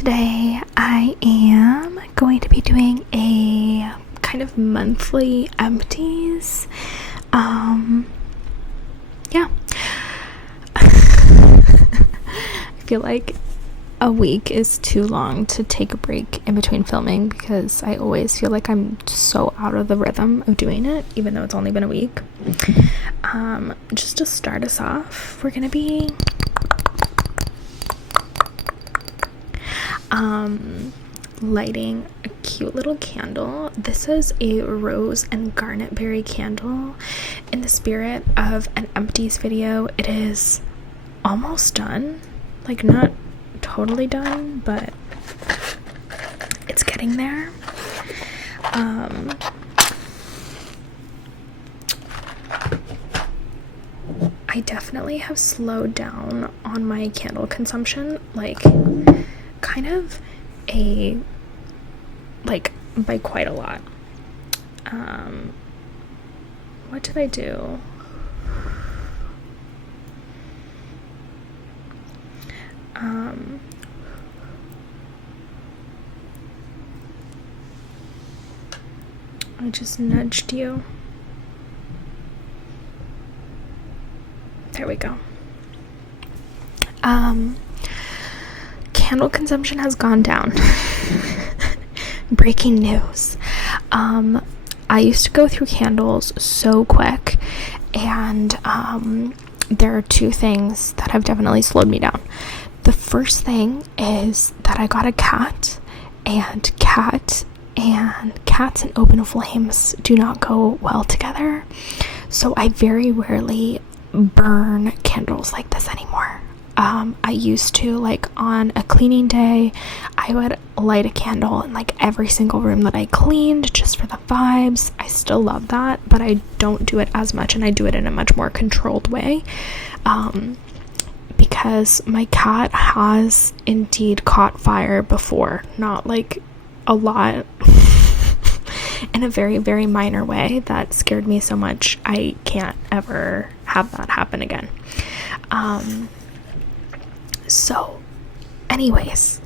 today I am going to be doing a kind of monthly empties. Yeah. I feel like a week is too long to take a break in between filming because I always feel like I'm so out of the rhythm of doing it, even though it's only been a week. Just to start us off, we're gonna be lighting a cute little candle. This is a rose and garnet berry candle in the spirit of an empties video. It is almost done, like not totally done, but it's getting there. I definitely have slowed down on my candle consumption, like kind of by quite a lot. What did I do? I just nudged you. There we go. Candle consumption has gone down. Breaking news. I used to go through candles so quick, and there are two things that have definitely slowed me down. The first thing is that I got a cat, and cats and open flames do not go well together, so I very rarely burn candles like this anymore. I used to, like, on a cleaning day, I would light a candle in like every single room that I cleaned just for the vibes. I still love that, but I don't do it as much, and I do it in a much more controlled way, because my cat has indeed caught fire before, not like a lot, in a very, very minor way that scared me so much I can't ever have that happen again. So anyways,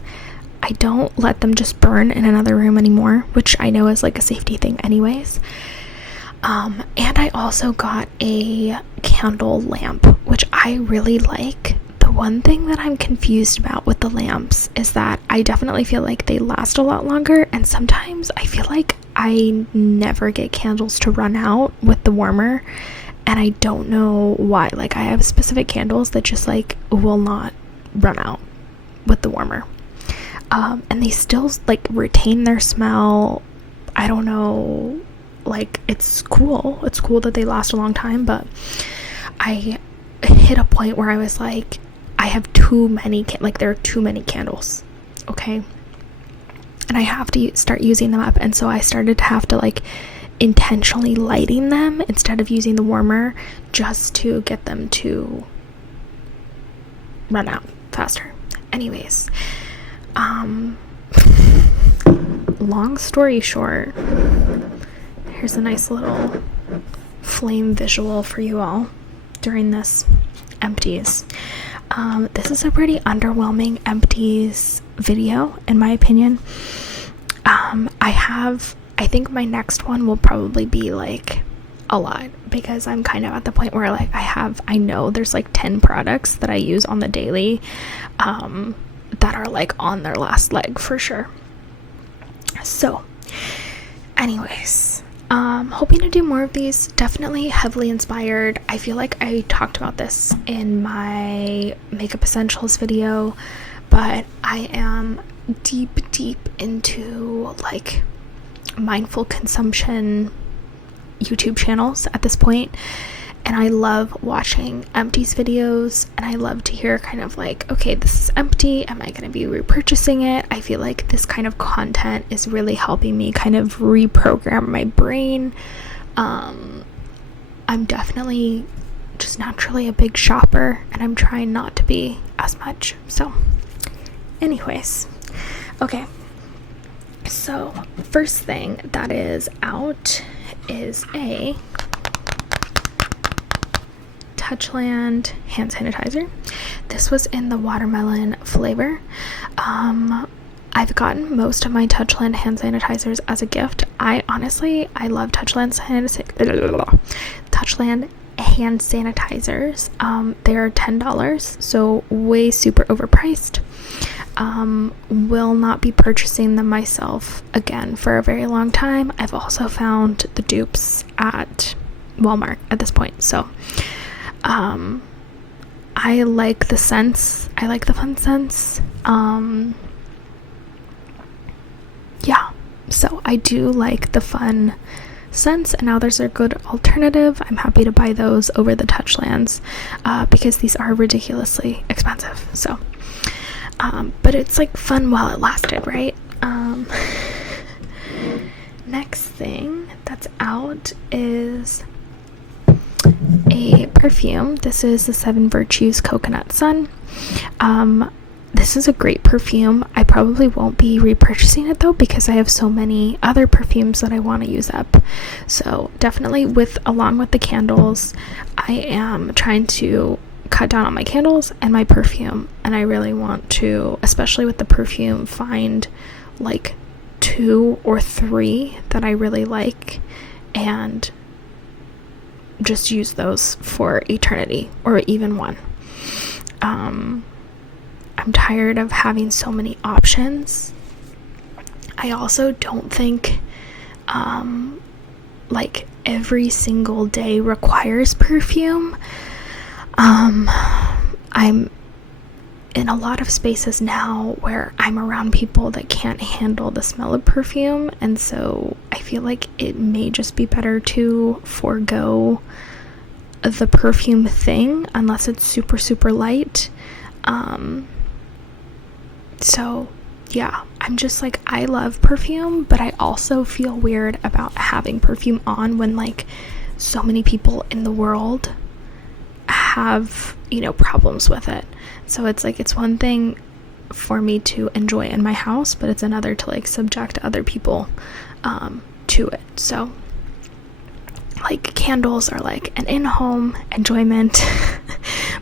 I don't let them just burn in another room anymore, which I know is like a safety thing anyways. And I also got a candle lamp, which I really like. The one thing that I'm confused about with the lamps is that I definitely feel like they last a lot longer, and sometimes I feel like I never get candles to run out with the warmer, and I don't know why. Like, I have specific candles that just like will not run out with the warmer, and they still like retain their smell. I don't know, like, it's cool that they last a long time, but I hit a point where I was like, I have too many there are too many candles, okay, and I have to start using them up. And so I started to have to like intentionally lighting them instead of using the warmer, just to get them to run out faster. Anyways, long story short, here's a nice little flame visual for you all during this empties. This is a pretty underwhelming empties video, in my opinion. I think my next one will probably be like a lot, because I'm kind of at the point where like I know there's like 10 products that I use on the daily that are like on their last leg for sure. So anyways, hoping to do more of these. Definitely heavily inspired. I feel like I talked about this in my makeup essentials video, but I am deep into like mindful consumption YouTube channels at this point, and I love watching empties videos, and I love to hear kind of like, okay, this is empty, am I going to be repurchasing it? I feel like this kind of content is really helping me kind of reprogram my brain. I'm definitely just naturally a big shopper, and I'm trying not to be as much. So anyways, okay, so first thing that is out is a Touchland hand sanitizer. This was in the watermelon flavor. I've gotten most of my Touchland hand sanitizers as a gift. I love Touchland hand sanitizers. They're $10, so way super overpriced. Will not be purchasing them myself again for a very long time. I've also found the dupes at Walmart at this point, so I like the scents. I like the fun scents. Yeah, so I do like the fun scents, and now there's a good alternative. I'm happy to buy those over the Touchlands because these are ridiculously expensive. So but it's like fun while it lasted, right? Next thing that's out is a perfume. This is the 7 Virtues Coconut Sun. This is a great perfume. I probably won't be repurchasing it though, because I have so many other perfumes that I want to use up. So definitely along with the candles, I am trying to cut down on my candles and my perfume, and I really want to, especially with the perfume, find like 2 or 3 that I really like and just use those for eternity, or even 1. I'm tired of having so many options. I also don't think like every single day requires perfume. I'm in a lot of spaces now where I'm around people that can't handle the smell of perfume, and so I feel like it may just be better to forego the perfume thing unless it's super, super light. So yeah, I'm just like, I love perfume, but I also feel weird about having perfume on when like so many people in the world have, problems with it. So it's like, it's one thing for me to enjoy in my house, but it's another to like subject other people to it. So like candles are like an in-home enjoyment,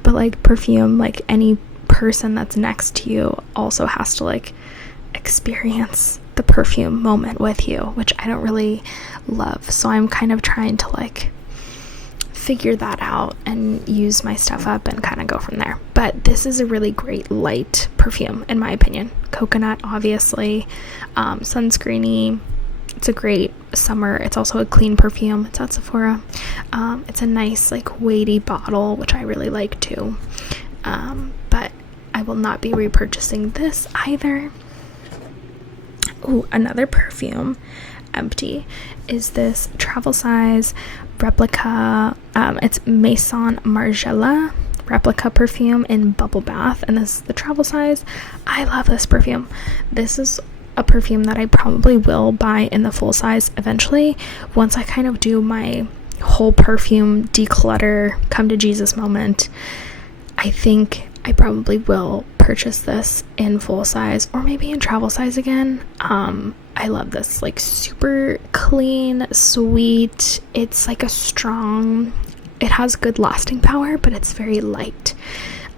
but like perfume, like any person that's next to you also has to like experience the perfume moment with you, which I don't really love. So I'm kind of trying to like figure that out and use my stuff up and kind of go from there. But this is a really great light perfume in my opinion. Coconut, obviously, sunscreeny. It's a great summer. It's also a clean perfume. It's at Sephora. It's a nice like weighty bottle, which I really like too. But I will not be repurchasing this either. Ooh, another perfume, Empty, is this travel size replica. It's Maison Margiela replica perfume in bubble bath, and this is the travel size. I love this perfume. This is a perfume that I probably will buy in the full size eventually, once I kind of do my whole perfume declutter, come to Jesus moment. I think I probably will purchase this in full size, or maybe in travel size again. I love this, like super clean, sweet. It's like it has good lasting power, but it's very light,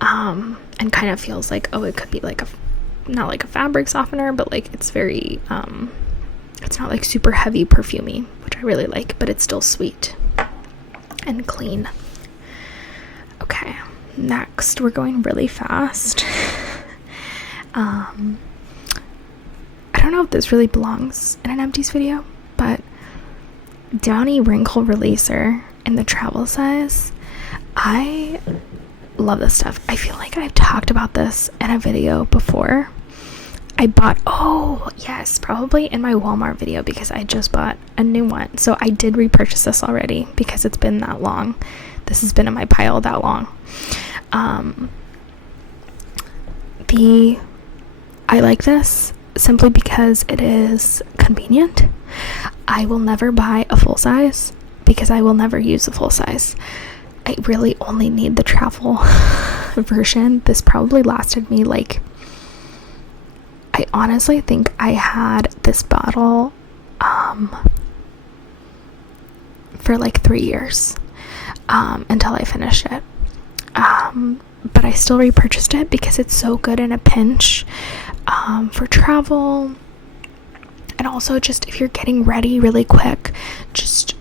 and kind of feels like, it could be like not like a fabric softener, but like it's very, it's not like super heavy perfumey, which I really like, but it's still sweet and clean. Okay, next we're going really fast. I don't know if this really belongs in an Empties video, but Downy Wrinkle Releaser in the travel size. I love this stuff. I feel like I've talked about this in a video before. I bought, probably in my Walmart video, because I just bought a new one. So I did repurchase this already because it's been that long. This has been in my pile that long. I like this simply because it is convenient. I will never buy a full size because I will never use a full size. I really only need the travel version. This probably lasted me like, I honestly think I had this bottle for like 3 years until I finished it. But I still repurchased it because it's so good in a pinch, for travel. And also just if you're getting ready really quick, just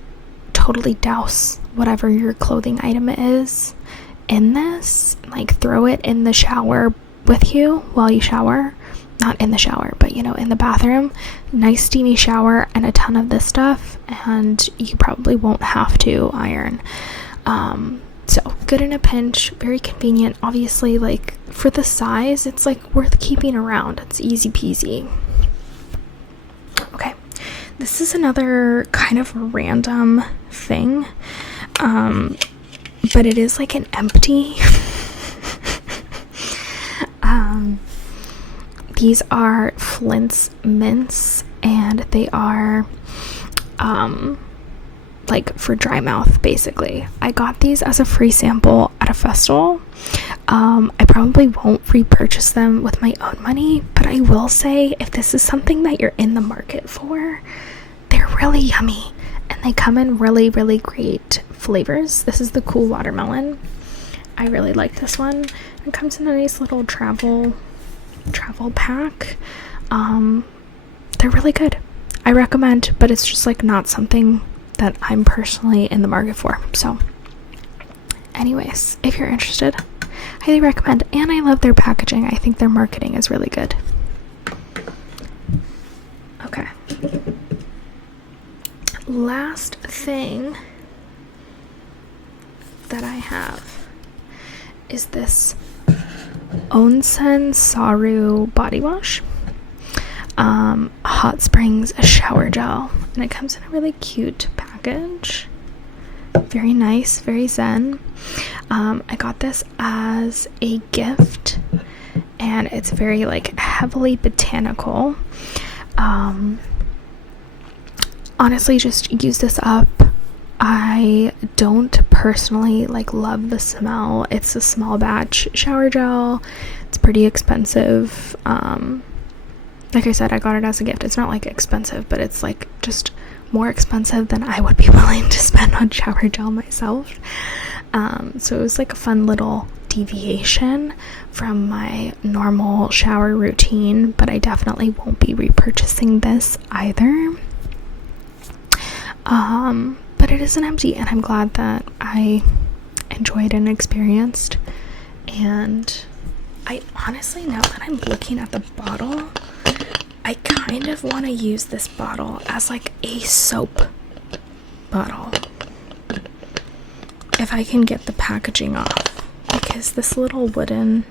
totally douse whatever your clothing item is in this. Like, throw it in the shower with you while you shower. Not in the shower, but in the bathroom. Nice steamy shower and a ton of this stuff, and you probably won't have to iron. So good in a pinch, very convenient. Obviously, like, for the size, it's like worth keeping around. It's easy peasy. Okay, this is another kind of random thing, but it is like an empty. These are Flint's mints, and they are like for dry mouth, basically. I got these as a free sample at a festival. I probably won't repurchase them with my own money, but I will say, if this is something that you're in the market for, they're really yummy, and they come in really, really great flavors. This is the cool watermelon. I really like this one. It comes in a nice little travel pack. They're really good. I recommend, but it's just like not something that I'm personally in the market for. So anyways, if you're interested, highly recommend. And I love their packaging. I think their marketing is really good. Okay, last thing that I have is this Onsen Saru body wash, Hot Springs shower gel, and it comes in a really cute package. Very nice, very zen. I got this as a gift, and it's very like heavily botanical. Honestly, just use this up. I don't personally love the smell. It's a small batch shower gel. It's pretty expensive. Like I said, I got it as a gift. It's not expensive, but it's just more expensive than I would be willing to spend on shower gel myself. So it was a fun little deviation from my normal shower routine, but I definitely won't be repurchasing this either. But it is an empty, and I'm glad that I enjoyed and experienced. And I honestly, now that I'm looking at the bottle, I kind of want to use this bottle as a soap bottle, if I can get the packaging off, because this little wooden,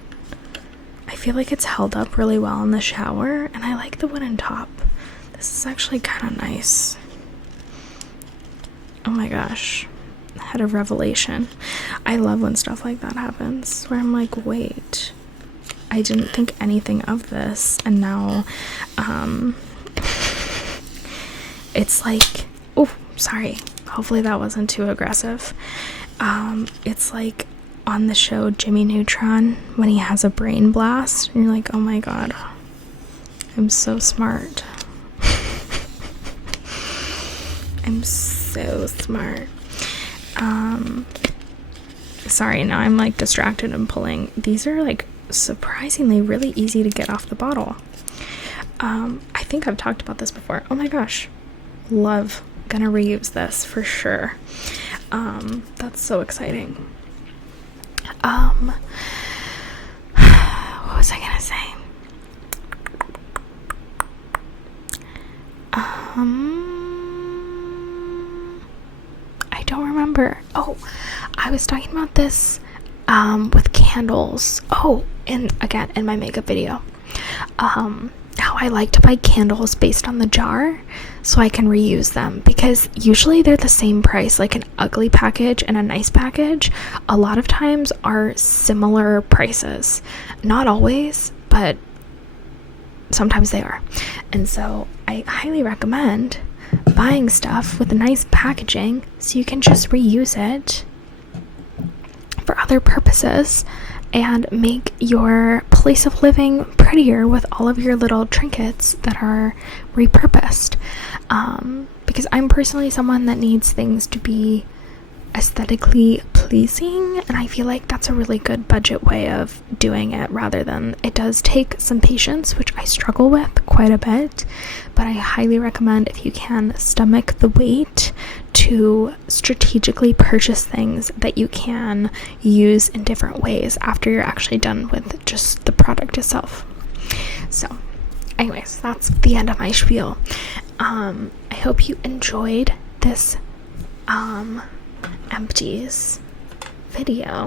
I feel like it's held up really well in the shower, and I like the wooden top. This is actually kind of nice. Oh my gosh, I had a revelation. I love when stuff like that happens, where I'm like, wait, I didn't think anything of this, and now it's oh, sorry, hopefully that wasn't too aggressive. It's on the show Jimmy Neutron, when he has a brain blast, and you're like, oh my god, I'm so smart. I'm so smart. Sorry, now I'm distracted and pulling. These are surprisingly really easy to get off the bottle. I think I've talked about this before. Oh my gosh, love, gonna reuse this for sure. That's so exciting. What was I gonna say? I don't remember. Oh, I was talking about this with candles. Oh, and again, in my makeup video, how I like to buy candles based on the jar so I can reuse them, because usually they're the same price. An ugly package and a nice package a lot of times are similar prices. Not always, but sometimes they are. And so I highly recommend buying stuff with nice packaging so you can just reuse it for other purposes and make your place of living prettier with all of your little trinkets that are repurposed. Because I'm personally someone that needs things to be aesthetically pleasing, and I feel like that's a really good budget way of doing it, rather than, it does take some patience, which I struggle with quite a bit, but I highly recommend, if you can stomach the wait, to strategically purchase things that you can use in different ways after you're actually done with just the product itself. So anyways, that's the end of my spiel. I hope you enjoyed this Empties video.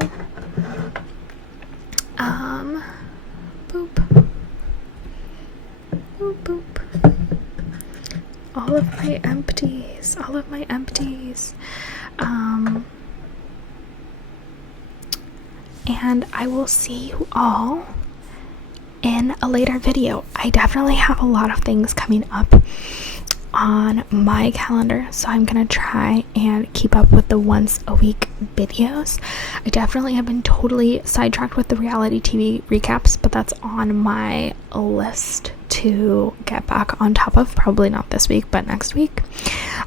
Boop boop boop. All of my empties, and I will see you all in a later video. I definitely have a lot of things coming up on my calendar, so I'm gonna try and keep up with the once a week videos. I definitely have been totally sidetracked with the reality TV recaps, but that's on my list to get back on top of, probably not this week but next week.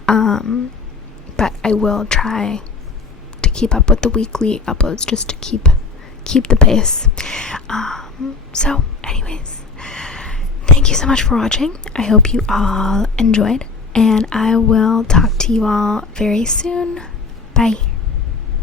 But I will try to keep up with the weekly uploads, just to keep the pace. So anyways, thank you so much for watching. I hope you all enjoyed, and I will talk to you all very soon. Bye.